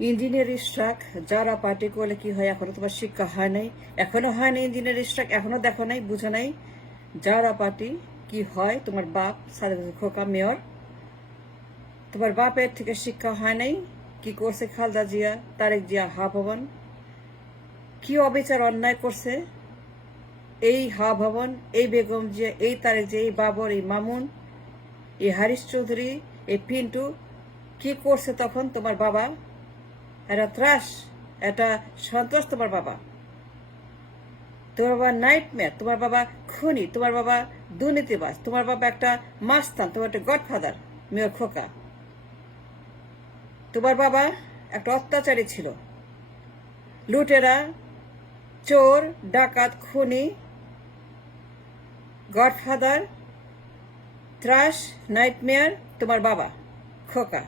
Engineer struck যারা party করলে কি হয়, এখনো তোমার শিক্ষা হয় নাই, এখনো হয় নাই ইঞ্জিনিয়ার স্ট্রাক, এখনো দেখো নাই, বুঝো নাই যারা পার্টি কি হয়। তোমার বাপ সাদেক খোকা মেয়র, তোমার বাপের থেকে শিক্ষা হয় নাই। কি করছে খালদা জিয়া, তারেক জিয়া, হা ভবন, কি অবিচার অন্যায় করছে এই হা ভবন, এই বেগম জিয়া, এই তারেক জিয়া, এই বাবর, এই মামুন, এই হারিস চৌধুরী, এই পিন্টু, কি করছে তখন তোমার বাবা? এটা ত্রাস, এটা সন্ত্রাস তোমার বাবা। তোমার বাবা নাইটমেয়ার, তোমার বাবা খুনি, তোমার বাবা দুর্নীতিবাজ, তোমার বাবা একটা মাস্তান, তোমার একটা গডফাদার মেয়র খোকা। তোমার বাবা একটা অত্যাচারী ছিল, লুটেরা, চোর, ডাকাত, খুনি, গডফাদার, ত্রাস, নাইটমেয়ার তোমার বাবা খোকা।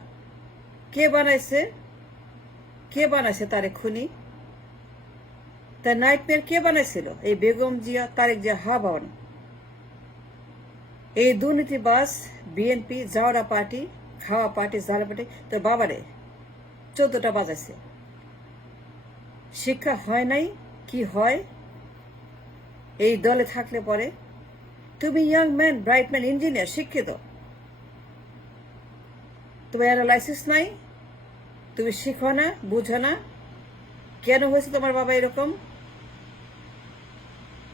কে বানাইছে? কে বানাইছে তারে খুনি? তার নাইটমেয়ার কে বানাইছিল? এই বেগম জিয়া, তারেক জিয়া, হা ভবন, এই দুর্নীতিবাজ বিএনপি, জাওরা পার্টি, খাওয়া পার্টি, জালা পার্টি তোর বাবারে 14টা বাজাইছে। শিক্ষা হয় নাই, কি হয় এই দলে থাকলে পরে? তুমি young man, bright man, engineer, শিক্ষিত, তোমার অ্যানালাইসিস নাই, তুমি শিখো না, বুঝো না কেন হয়েছে তোমার বাবা এরকম।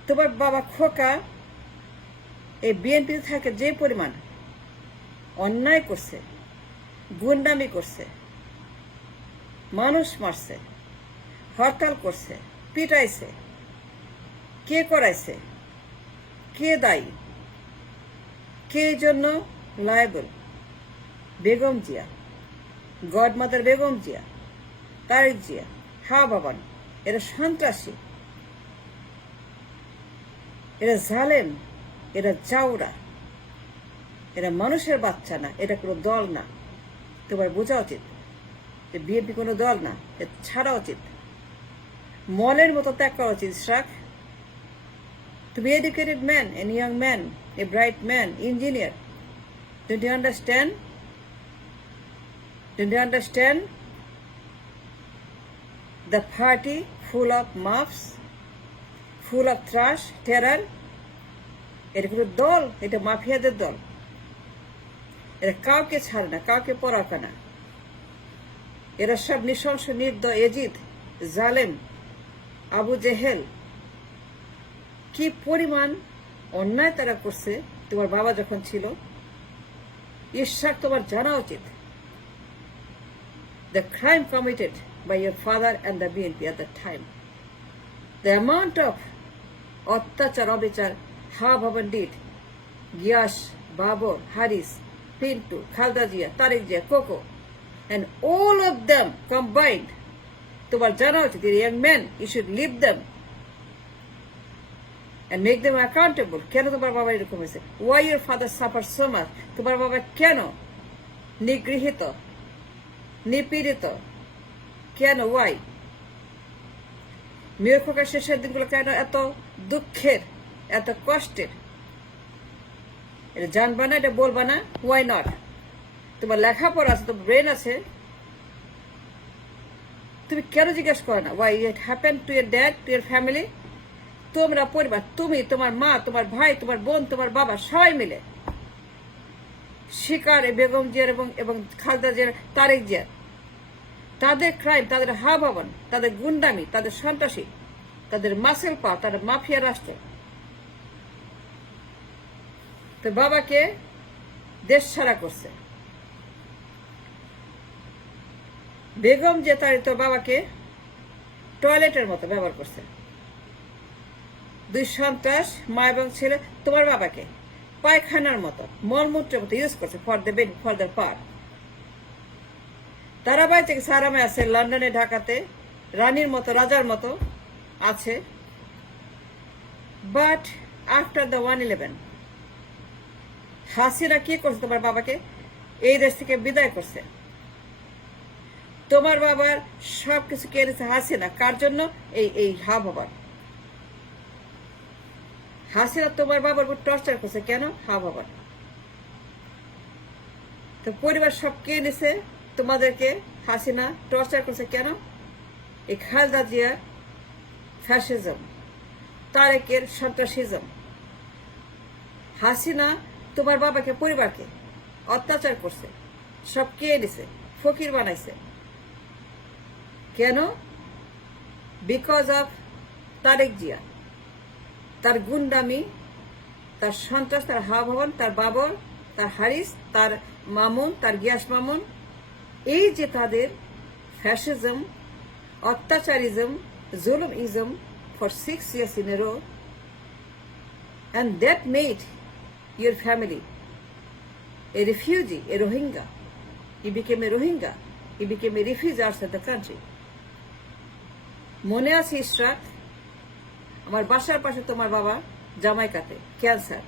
তোমার বাবা খোকা এই বিএনপিতে থাকে যে পরিমাণ অন্যায় করছে, গুন্ডামি করছে, মানুষ মারছে, হরতাল করছে, পিটাইছে, কে করাইছে? কে দায়ী? কে জন্য লায়েবল? বেগম জিয়া, গডমাদার বেগম জিয়া, তারেক জিয়া, হা ভবন, এরা সন্ত্রাসী, এরা জালেম, এরা চাউরা, এরা মানুষের বাচ্চা না, এটা কোনো দল না। তোমার বোঝা উচিত যে বিএনপি কোনো দল না, এটা ছাড়া উচিত, মলের মতো ত্যাগ করা উচিত। শ্রাক, তুমি educated man, an young man, a bright man, engineer, don't you understand? Don't you understand? The party full of muffs, full of trash, terror. এটা কোনো দল? এটা মাফিয়াদের দল। এরা কাউকে ছাড়ে না, কাউকে পরাকা না। এরা সব নৃশংস, নির্দয়, এজিদ, জালেম, আবু জেহেল। কি পরিমাণ অন্যায় তারা করছে তোমার বাবা যখন ছিল, ইশাক তোমার জানা উচিত। The crime committed by your father and the BNP at that time. The amount of অত্যাচার, অবিচার হা ভবন did, Gyash, Babur, Haris, Pintu, Khalda Jia, Tariq Jia, Coco, and all of them combined. তোমার জানা উচিত, young men, you should leave them and make them accountable. কেন তোমার বাবা এরকম হয়েছে? Why your father suffered so much? তোমার বাবা কেন নিগৃহীত, নিপীড়িত? কেন? ওয়াই? মেয়র খোকার শেষের দিনগুলো কেন এত দুঃখের, এত কষ্টের? এটা জানবা না, এটা বলবা না? Why not? তোমার লেখাপড়া আছে, তোমার ব্রেন আছে, তুমি কেন জিজ্ঞেস করো না? Why it happen to your dad, to your family? তোমরা পরিবার, তুমি, তোমার মা, তোমার ভাই, তোমার বোন, তোমার বাবা, সবাই মিলে শিকার বেগম জিয়ার এবং খালদা জিয়ার, তারেক জিয়ার, তাদের ক্রাইম, তাদের হা ভবন, তাদের গুন্ডামি, তাদের সন্ত্রাসী, তাদের মাসেল পা, তাদের মাফিয়া রাষ্ট্র। তো বাবাকে দেশ ছাড়া করছে বেগম যে, তার তো বাবাকে টয়লেটের মতো ব্যবহার করছে। দুই সন্ত্রাস মা এবং ছেলে তোমার বাবাকে পায়খানার মতো, মলমূত্রের মতো ইউজ করছে for the benefit, for the পার। তারা বাইতে গেছে, আরামে আছে, লন্ডনে, ঢাকাতে, রানীর মতো, রাজার মতো আছে। বাট আফটার দ্য 1/11 হাসিনা কি করছে? তোমার বাবাকে এই দেশ থেকে বিদায় করছে। তোমার বাবার সবকিছু কেড়েছে হাসিনা। কার জন্য? এই হা ভবন। হাসিনা তোমার বাবার উপর টর্চার করছে। কেন? হা ভবন। তো পরিবার সব কে নিছে তোমাদেরকে? হাসিনা টর্চার করছে কেন? এই খালেদা জিয়ার ফ্যাসিজম, তারেকের সন্ত্রাসিজম। হাসিনা তোমার বাবাকে, পরিবারকে অত্যাচার করছে, সব কেড়ে নিছে, ফকির বানাইছে। কেন? বিকজ অফ তারেক জিয়া, তার গুন্ডামি, তার সন্ত্রাস, তার হাওয়া, তার বাবর, তার হারিস, তার মামুন, তার গিয়াস মামুন। এই যে তাদের fascism, অত্যাচারিজম, জুলুমিজম for 6 years in a row, and that made your family a refugee, a Rohingya. You became a Rohingya. You became a refugee outside the country. মনে আছে ইশরাক, আমার বাসার পাশে তোমার বাবা জামাইকাতে ক্যান্সার,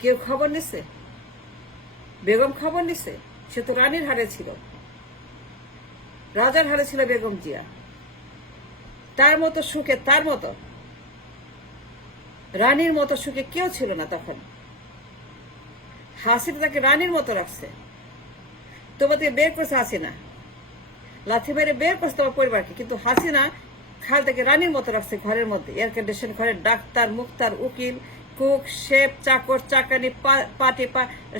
কেউ খবর নিছে? বেগম খবর নিছে? সে তো রানীর হারে ছিল, রাজার হারে ছিল বেগম জিয়া। তার মতো সুখে, তার মতো রানীর মতো সুখে কেউ ছিল না তখন। হাসিনা তাকে রানীর মতো রাখছে। তোমাকে বের করছে হাসিনা, লাথি মেরে বের করছে তোমার পরিবারকে, কিন্তু হাসিনা খালেদাকে রানীর মতো রাখছে ঘরের মধ্যে, এয়ার কন্ডিশন ঘরে। ডাক্তার, মুক্তার, উকিল, কুক, শেফ, চাকর, চাকানি, পাটি,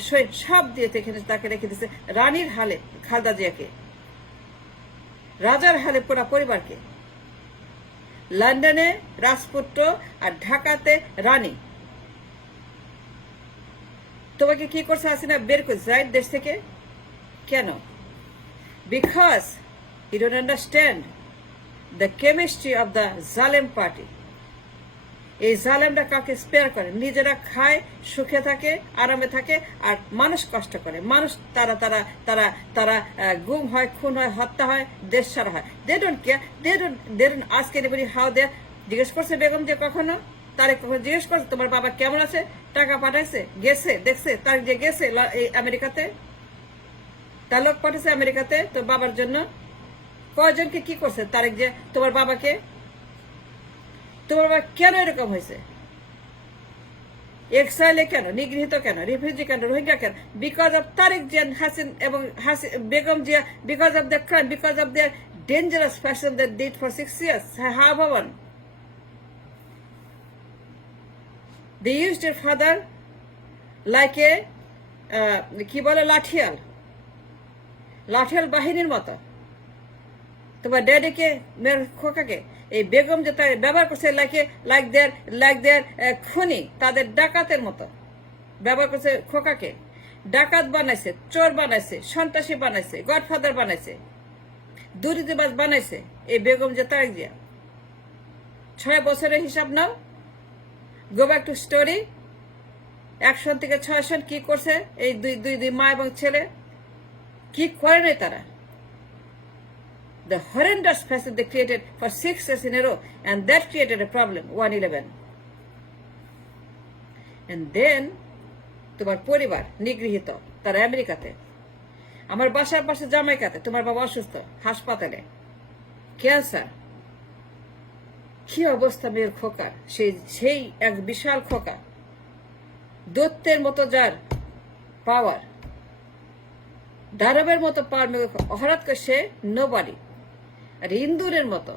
শহীদ সব দিয়ে তাকে রেখে দিচ্ছে রানীর হালে। খালেদা জিয়াকে রাজার হালে পুরা পরিবারকে। লন্ডনে রাজপুত্র আর ঢাকাতে রানী। তোমাকে কি করছে হাসিনা? বের করছে রাইট দেশ থেকে। কেন? Because you don't understand the chemistry of the জালেম পার্টি। এই জালেমরা কাউকে স্পেয়ার করে, নিজেরা খায়, সুখে থাকে, আরামে থাকে, আর মানুষ কষ্ট করে। মানুষ তারা তারা তারা তারা গুম হয়, খুন হয়, হত্যা হয়, দেশ ছাড়া হয়। They don't care, they don't ask anybody how they. জিজ্ঞেস করছে বেগম যে কখনো? তারে কখনো জিজ্ঞেস করছে তোমার বাবা কেমন আছে? টাকা পাঠাইছে? গেছে, দেখছে? তার যে গেছে আমেরিকাতে, তার লোক পাঠাইছে আমেরিকাতে তোর বাবার জন্য। কয়জনকে কি করছে তারেক যে তোমার বাবাকে? তোমার বাবা কেন এরকম হয়েছে? এক্সাইলে কেন? নিগৃহীত কেন? রিফিউজি কেন? রোহিঙ্গা কেন? বিকজ অফ তারেক জিয়া, হাসিন এবং Begum Zia, because of the crime, because of the dangerous fashion that did for 6 years. How ভবন? They used your father like a কি বলে, লাঠিয়াল বাহিনীর মতো। তোমার ড্যাডিকে, মেয়ের খোকাকে, এই বেগম যে তার ব্যবহার করছে লাইক দেয়ার খুনি, তাদের ডাকাতের মতো ব্যবহার করছে। খোকাকে ডাকাত বানাইছে, চোর বানাইছে, সন্ত্রাসী বানাইছে, গডফাদার বানাইছে, দুর্নীতিবাজ বানাইছে এই বেগম যে তারেক জিয়া। 6 বছরের হিসাব নাও। Go back to story. 1 সন থেকে 6 সন কি করছে এই দুই মা এবং ছেলে? কি করে নাই তারা? The horrendous fashion they created for 6 years in a row, and that created a problem, 1/11. And then, তোমার পরিবার নিগৃহীত, তারা আমেরিকাতে। আমার বাসার পাশে জামাইকাতে তোমার বাবা অসুস্থ, হাসপাতালে, ক্যান্সার। কি অবস্থা মেয়ের খোকার? সেই এক বিশাল খোকা, দত্তের মতো যার পাওয়ার, দানবের মতো পাওয়ার, হঠাৎ করে সে নোবডি। আর ইন্দুরের মতো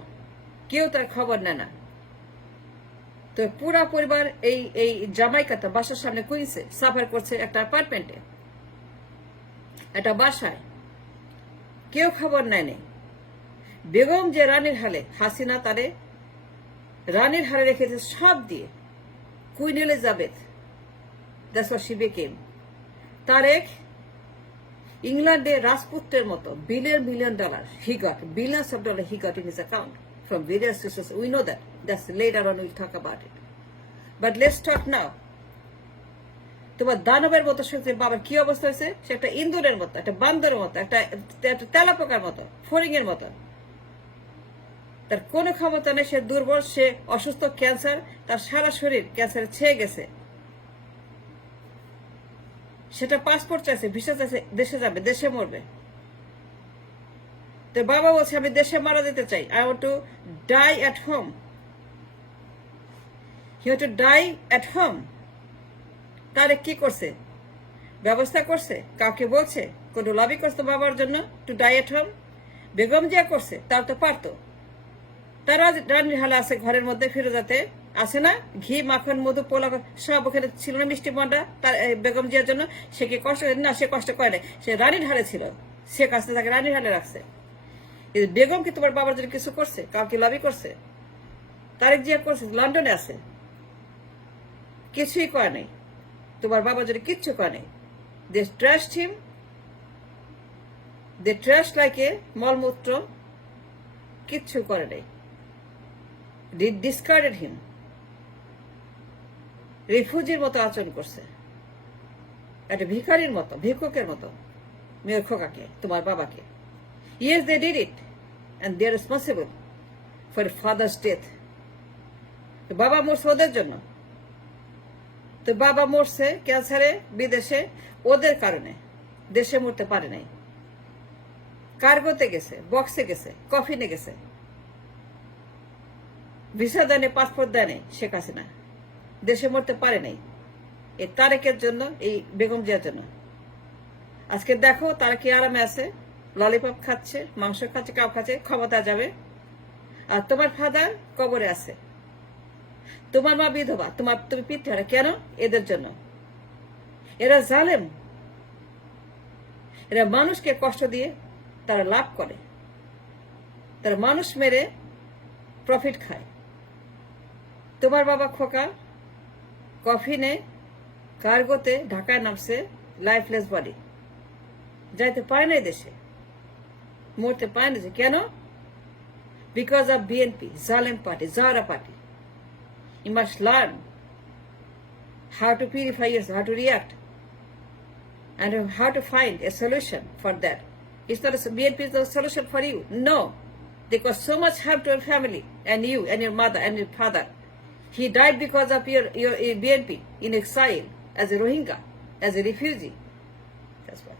কেউ তার খবর নেয় না। তো পুরা পরিবার এই জামাইকাতে বাসার সামনে কুইন্সে সাফার করছে, একটা অ্যাপার্টমেন্টে, একটা বাসায়। কেউ খবর নেয়নি। বেগম যে রানীর হালে, হাসিনা তারে রানীর হালে রেখেছে সব দিয়ে। Queen Elizabeth, that's what she became. Tarek ইংল্যান্ডে রাজপুত্রের মতো $billion he got, billions of dollars he got in his account from various sources. We know that. That's later on we'll talk about it. But let's talk now. তোমার দানবের মতো শক্তির বাবার কি অবস্থা হয়েছে? সে একটা ইন্দুরের মতো, একটা বান্দরের মতো, একটা তেলাপোকার মতো, ফড়িংয়ের মতো। তার কোনো ক্ষমতা নেই, সে দুর্বল, সে অসুস্থ, ক্যান্সার, তার সারা শরীর ক্যান্সারে ছেয়ে গেছে। সেটা পাসপোর্ট চাইছে, ভিসা চাইছে, দেশে যাবে, দেশে মরবে। তো বাবা বলছে আমি দেশে মারা যেতে চাই, I want to die at home. He want to die at home. তারে কি করছে? ব্যবস্থা করছে? কাউকে বলছে? কোনো লবি করতো বাবার জন্য to die at home? Begum Zia করছে, তার তো পারতো। তারা রান্নির হালা আছে ঘরের মধ্যে, ফিরোজাতে আছে না, ঘি মাখন মধু পোলা সব ওখানে ছিল না, মিষ্টি মন্ডা তার বেগম জিয়ার জন্য। সে কি কষ্ট না? সে কষ্ট করে নাই, সে রানীর হালে ছিল, সে কাছে তাকে রানীর হালে রাখছে। বেগম কি তোমার বাবার জন্য কিছু করছে? কাউকে লবি করছে? তারেক জিয়া করছে, লন্ডনে আছে, কিছুই করে নাই, তোমার বাবার জন্য কিচ্ছু করে নাই। They trust him, they trust like a মলমূত্র, কিচ্ছু করে নাই। ডিসকার্ডেড হিম, রিফিউজির মতো আচরণ করছে, একটা ভিখারির মতো, ভিক্ষুকের মতো মেয়ের খোকাকে, তোমার বাবাকে। Yes, they did it and they are responsible for father's death. তো বাবা মরছে ওদের জন্য, তো বাবা মরছে ক্যান্সারে বিদেশে ওদের কারণে, দেশে মরতে পারে নাই। কার্গোতে গেছে, বক্সে গেছে, কফিনে গেছে, ভিসা দেয়, পাসপোর্ট দেয় শেখ হাসিনা, দেশে মরতে পারে নাই। এই তারেকের জন্য, এই বেগম জিয়ার জন্য। আজকে দেখো তারা কি আরামে আছে, ললিপপ খাচ্ছে, মাংস খাচ্ছে, কাউ খাচ্ছে, ক্ষমতা যাবে। আর তোমার ফাদার কবরে আছে, তোমার মা বিধবা, তুমি পিঠে কেন? এদের জন্য। এরা জালেম, এরা মানুষকে কষ্ট দিয়ে তারা লাভ করে, তারা মানুষ মেরে প্রফিট খায়। তোমার বাবা খোকা কফিনে কার্গোতে ঢাকায় নামছে, লাইফলেস বডি, যাইতে পারে না দেশে, মরতে পারে না। কেন? বিকজ অফ বিএনপি, জালেম পার্টি, জারা party. You must learn how to purify yourself, how to react, and how to find a solution for that. It's not BNP is the solution for you. No. They caused so much harm to your family, and you, and your mother, and your father. He died because of your BNP in exile, as a Rohingya, as a refugee. That's what.